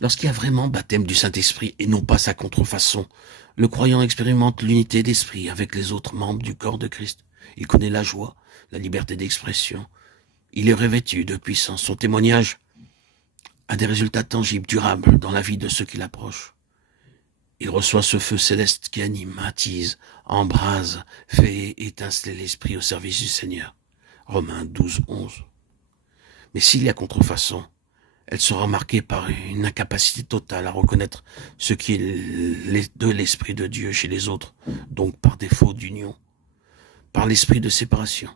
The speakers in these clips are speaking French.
Lorsqu'il y a vraiment baptême du Saint-Esprit et non pas sa contrefaçon, le croyant expérimente l'unité d'esprit avec les autres membres du corps de Christ. Il connaît la joie, la liberté d'expression. Il est revêtu de puissance. Son témoignage a des résultats tangibles, durables dans la vie de ceux qui l'approchent. Il reçoit ce feu céleste qui anime, attise, embrase, fait étinceler l'esprit au service du Seigneur. Romains 12, 11. Mais s'il y a contrefaçon, elle sera marquée par une incapacité totale à reconnaître ce qui est de l'Esprit de Dieu chez les autres, donc par défaut d'union, par l'esprit de séparation,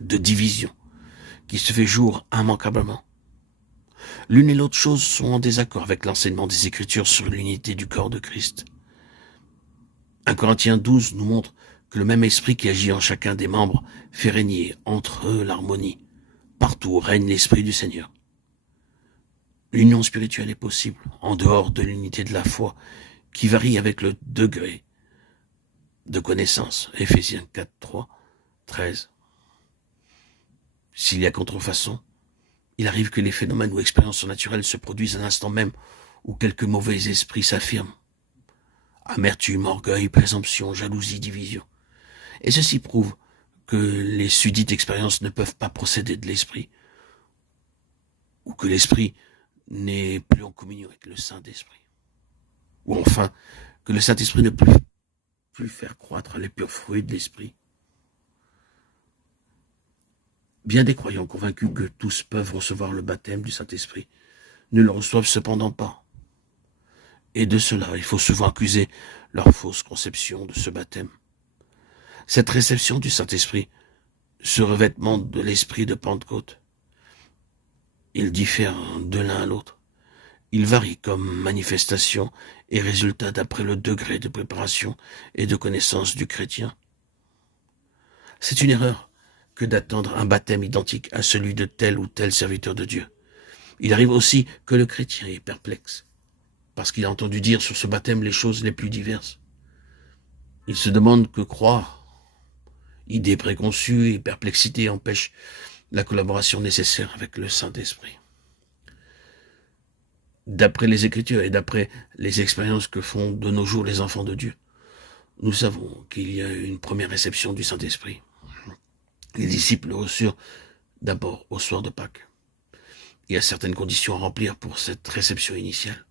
de division, qui se fait jour immanquablement. L'une et l'autre chose sont en désaccord avec l'enseignement des Écritures sur l'unité du corps de Christ. 1 Corinthiens 12 nous montre que le même esprit qui agit en chacun des membres fait régner entre eux l'harmonie. Partout règne l'Esprit du Seigneur. L'union spirituelle est possible, en dehors de l'unité de la foi, qui varie avec le degré de connaissance. Éphésiens 4, 3, 13. S'il y a contrefaçon, il arrive que les phénomènes ou expériences surnaturelles se produisent à l'instant même où quelques mauvais esprits s'affirment. Amertume, orgueil, présomption, jalousie, division. Et ceci prouve que les susdites expériences ne peuvent pas procéder de l'esprit, ou que l'esprit n'est plus en communion avec le Saint-Esprit. Ou enfin, que le Saint-Esprit ne peut plus faire croître les purs fruits de l'esprit. Bien des croyants convaincus que tous peuvent recevoir le baptême du Saint-Esprit ne le reçoivent cependant pas. Et de cela, il faut souvent accuser leur fausse conception de ce baptême. Cette réception du Saint-Esprit, ce revêtement de l'Esprit de Pentecôte, il diffère de l'un à l'autre. Il varie comme manifestation et résultat d'après le degré de préparation et de connaissance du chrétien. C'est une erreur que d'attendre un baptême identique à celui de tel ou tel serviteur de Dieu. Il arrive aussi que le chrétien est perplexe, parce qu'il a entendu dire sur ce baptême les choses les plus diverses. Il se demande que croire. Idées préconçues et perplexité empêchent la collaboration nécessaire avec le Saint-Esprit. D'après les Écritures et d'après les expériences que font de nos jours les enfants de Dieu, nous savons qu'il y a une première réception du Saint-Esprit. Les disciples le reçurent d'abord au soir de Pâques. Il y a certaines conditions à remplir pour cette réception initiale.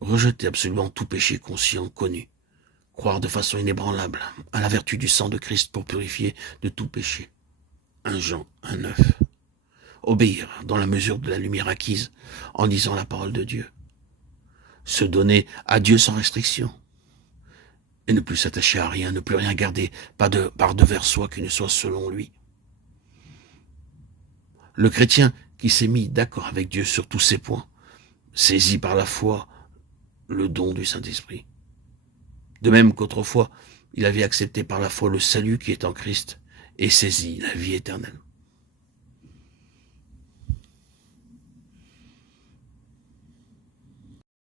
Rejeter absolument tout péché conscient, connu. Croire de façon inébranlable à la vertu du sang de Christ pour purifier de tout péché. 1 Jean 1,9. Obéir dans la mesure de la lumière acquise en lisant la parole de Dieu. Se donner à Dieu sans restriction. Et ne plus s'attacher à rien, ne plus rien garder par devers soi qui ne soit selon lui. Le chrétien qui s'est mis d'accord avec Dieu sur tous ces points, saisit par la foi le don du Saint-Esprit. De même qu'autrefois, il avait accepté par la foi le salut qui est en Christ et saisi la vie éternelle.